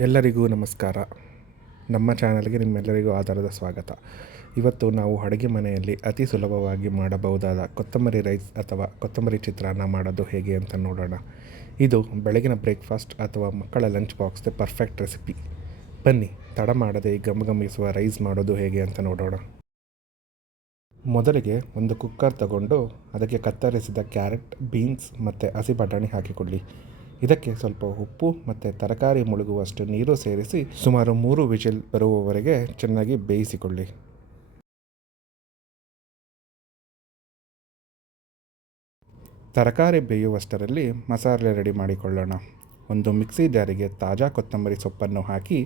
ಎಲ್ಲರಿಗೂ ನಮಸ್ಕಾರ. ನಮ್ಮ ಚಾನಲ್ಗೆ ನಿಮ್ಮೆಲ್ಲರಿಗೂ ಆಧಾರದ ಸ್ವಾಗತ. ಇವತ್ತು ನಾವು ಅಡುಗೆ ಮನೆಯಲ್ಲಿ ಅತಿ ಸುಲಭವಾಗಿ ಮಾಡಬಹುದಾದ ಕೊತ್ತಂಬರಿ ರೈಸ್ ಅಥವಾ ಕೊತ್ತಂಬರಿ ಚಿತ್ರಾನ್ನ ಮಾಡೋದು ಹೇಗೆ ಅಂತ ನೋಡೋಣ. ಇದು ಬೆಳಗಿನ ಬ್ರೇಕ್ಫಾಸ್ಟ್ ಅಥವಾ ಮಕ್ಕಳ ಲಂಚ್ ಬಾಕ್ಸ್ಗೆ ಪರ್ಫೆಕ್ಟ್ ರೆಸಿಪಿ. ಬನ್ನಿ, ತಡ ಮಾಡದೆ ಘಮಘಮಿಸುವ ರೈಸ್ ಮಾಡೋದು ಹೇಗೆ ಅಂತ ನೋಡೋಣ. ಮೊದಲಿಗೆ ಒಂದು ಕುಕ್ಕರ್ ತಗೊಂಡು ಅದಕ್ಕೆ ಕತ್ತರಿಸಿದ ಕ್ಯಾರೆಟ್, ಬೀನ್ಸ್ ಮತ್ತು ಹಸಿ ಬಟಾಣಿ ಹಾಕಿಕೊಳ್ಳಿ. ಇದಕ್ಕೆ ಸ್ವಲ್ಪ ಉಪ್ಪು ಮತ್ತು ತರಕಾರಿ ಮುಳುಗುವಷ್ಟು ನೀರು ಸೇರಿಸಿ ಸುಮಾರು 3 ವಿಜಿಲ್ ಬರುವವರೆಗೆ ಚೆನ್ನಾಗಿ ಬೇಯಿಸಿಕೊಳ್ಳಿ. ತರಕಾರಿ ಬೇಯುವಷ್ಟರಲ್ಲಿ ಮಸಾಲೆ ರೆಡಿ ಮಾಡಿಕೊಳ್ಳೋಣ. ಒಂದು ಮಿಕ್ಸಿ ಜಾರಿಗೆ ತಾಜಾ ಕೊತ್ತಂಬರಿ ಸೊಪ್ಪನ್ನು ಹಾಕಿ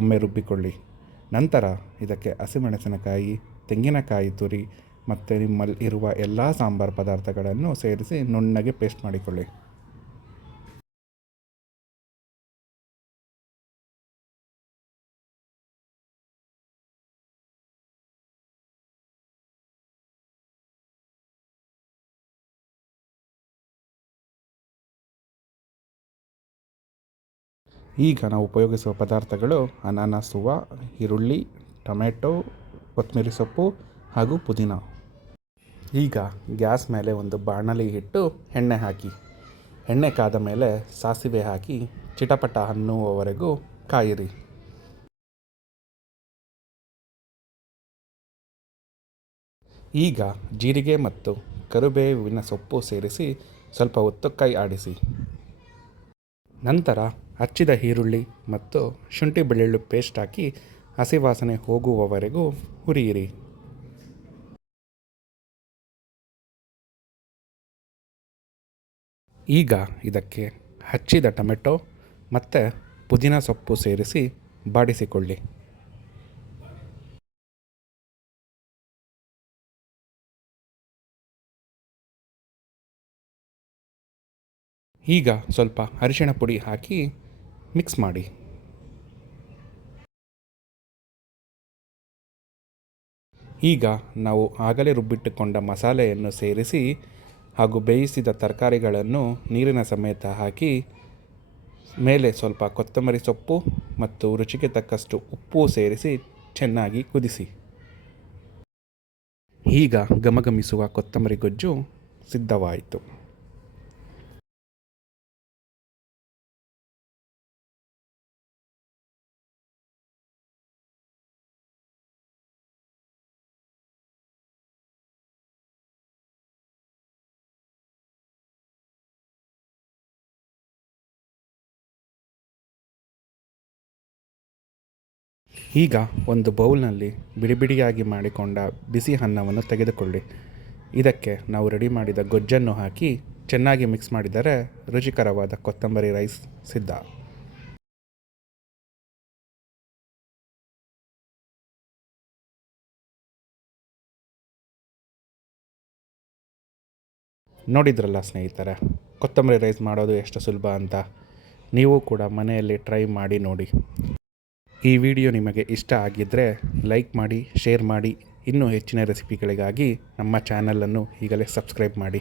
ಒಮ್ಮೆ ರುಬ್ಬಿಕೊಳ್ಳಿ. ನಂತರ ಇದಕ್ಕೆ ಹಸಿಮೆಣಸಿನಕಾಯಿ, ತೆಂಗಿನಕಾಯಿ ತುರಿ ಮತ್ತು ನಿಮ್ಮಲ್ಲಿ ಇರುವ ಎಲ್ಲ ಸಾಂಬಾರು ಪದಾರ್ಥಗಳನ್ನು ಸೇರಿಸಿ ನುಣ್ಣಗೆ ಪೇಸ್ಟ್ ಮಾಡಿಕೊಳ್ಳಿ. ಈಗ ನಾವು ಉಪಯೋಗಿಸುವ ಪದಾರ್ಥಗಳು ಅನಾನಸ್ ಹೂವು, ಈರುಳ್ಳಿ, ಟೊಮೆಟೊ, ಕೊತ್ತಂಬರಿ ಸೊಪ್ಪು ಹಾಗೂ ಪುದೀನ. ಈಗ ಗ್ಯಾಸ್ ಮೇಲೆ ಒಂದು ಬಾಣಲಿ ಇಟ್ಟು ಎಣ್ಣೆ ಹಾಕಿ. ಎಣ್ಣೆ ಕಾದ ಮೇಲೆ ಸಾಸಿವೆ ಹಾಕಿ ಚಿಟಪಟ ಅನ್ನುವವರೆಗೂ ಕಾಯಿರಿ. ಈಗ ಜೀರಿಗೆ ಮತ್ತು ಕರಿಬೇವಿನ ಸೊಪ್ಪು ಸೇರಿಸಿ ಸ್ವಲ್ಪ ಹೊತ್ತು ಕೈ ಆಡಿಸಿ. ನಂತರ ಹಚ್ಚಿದ ಈರುಳ್ಳಿ ಮತ್ತು ಶುಂಠಿ ಬೆಳ್ಳುಳ್ಳಿ ಪೇಸ್ಟ್ ಹಾಕಿ ಹಸಿ ವಾಸನೆ ಹೋಗುವವರೆಗೂ ಹುರಿಯಿರಿ. ಈಗ ಇದಕ್ಕೆ ಹಚ್ಚಿದ ಟೊಮೆಟೊ ಮತ್ತು ಪುದೀನ ಸೊಪ್ಪು ಸೇರಿಸಿ ಬಾಡಿಸಿಕೊಳ್ಳಿ. ಈಗ ಸ್ವಲ್ಪ ಅರಿಶಿಣ ಪುಡಿ ಹಾಕಿ ಮಿಕ್ಸ್ ಮಾಡಿ. ಈಗ ನಾವು ಆಗಲೇ ರುಬ್ಬಿಟ್ಟುಕೊಂಡ ಮಸಾಲೆಯನ್ನು ಸೇರಿಸಿ ಹಾಗೂ ಬೇಯಿಸಿದ ತರಕಾರಿಗಳನ್ನು ನೀರಿನ ಸಮೇತ ಹಾಕಿ ಮೇಲೆ ಸ್ವಲ್ಪ ಕೊತ್ತಂಬರಿ ಸೊಪ್ಪು ಮತ್ತು ರುಚಿಗೆ ತಕ್ಕಷ್ಟು ಉಪ್ಪು ಸೇರಿಸಿ ಚೆನ್ನಾಗಿ ಕುದಿಸಿ. ಈಗ ಘಮಘಮಿಸುವ ಕೊತ್ತಂಬರಿ ಗೊಜ್ಜು ಸಿದ್ಧವಾಯಿತು. ಈಗ ಒಂದು ಬೌಲ್ನಲ್ಲಿ ಬಿಡಿ ಬಿಡಿಯಾಗಿ ಮಾಡಿಕೊಂಡ ಬಿಸಿ ಅನ್ನವನ್ನು ತೆಗೆದುಕೊಳ್ಳಿ. ಇದಕ್ಕೆ ನಾವು ರೆಡಿ ಮಾಡಿದ ಗೊಜ್ಜನ್ನು ಹಾಕಿ ಚೆನ್ನಾಗಿ ಮಿಕ್ಸ್ ಮಾಡಿದರೆ ರುಚಿಕರವಾದ ಕೊತ್ತಂಬರಿ ರೈಸ್ ಸಿದ್ಧ. ನೋಡಿದ್ರಲ್ಲ ಸ್ನೇಹಿತರೆ, ಕೊತ್ತಂಬರಿ ರೈಸ್ ಮಾಡೋದು ಎಷ್ಟು ಸುಲಭ ಅಂತ. ನೀವು ಕೂಡ ಮನೆಯಲ್ಲಿ ಟ್ರೈ ಮಾಡಿ ನೋಡಿ. ಈ ವಿಡಿಯೋ ನಿಮಗೆ ಇಷ್ಟ ಆಗಿದ್ದರೆ ಲೈಕ್ ಮಾಡಿ, ಶೇರ್ ಮಾಡಿ. ಇನ್ನೂ ಹೆಚ್ಚಿನ ರೆಸಿಪಿಗಳಿಗಾಗಿ ನಮ್ಮ ಚಾನಲನ್ನು ಈಗಲೇ ಸಬ್ಸ್ಕ್ರೈಬ್ ಮಾಡಿ.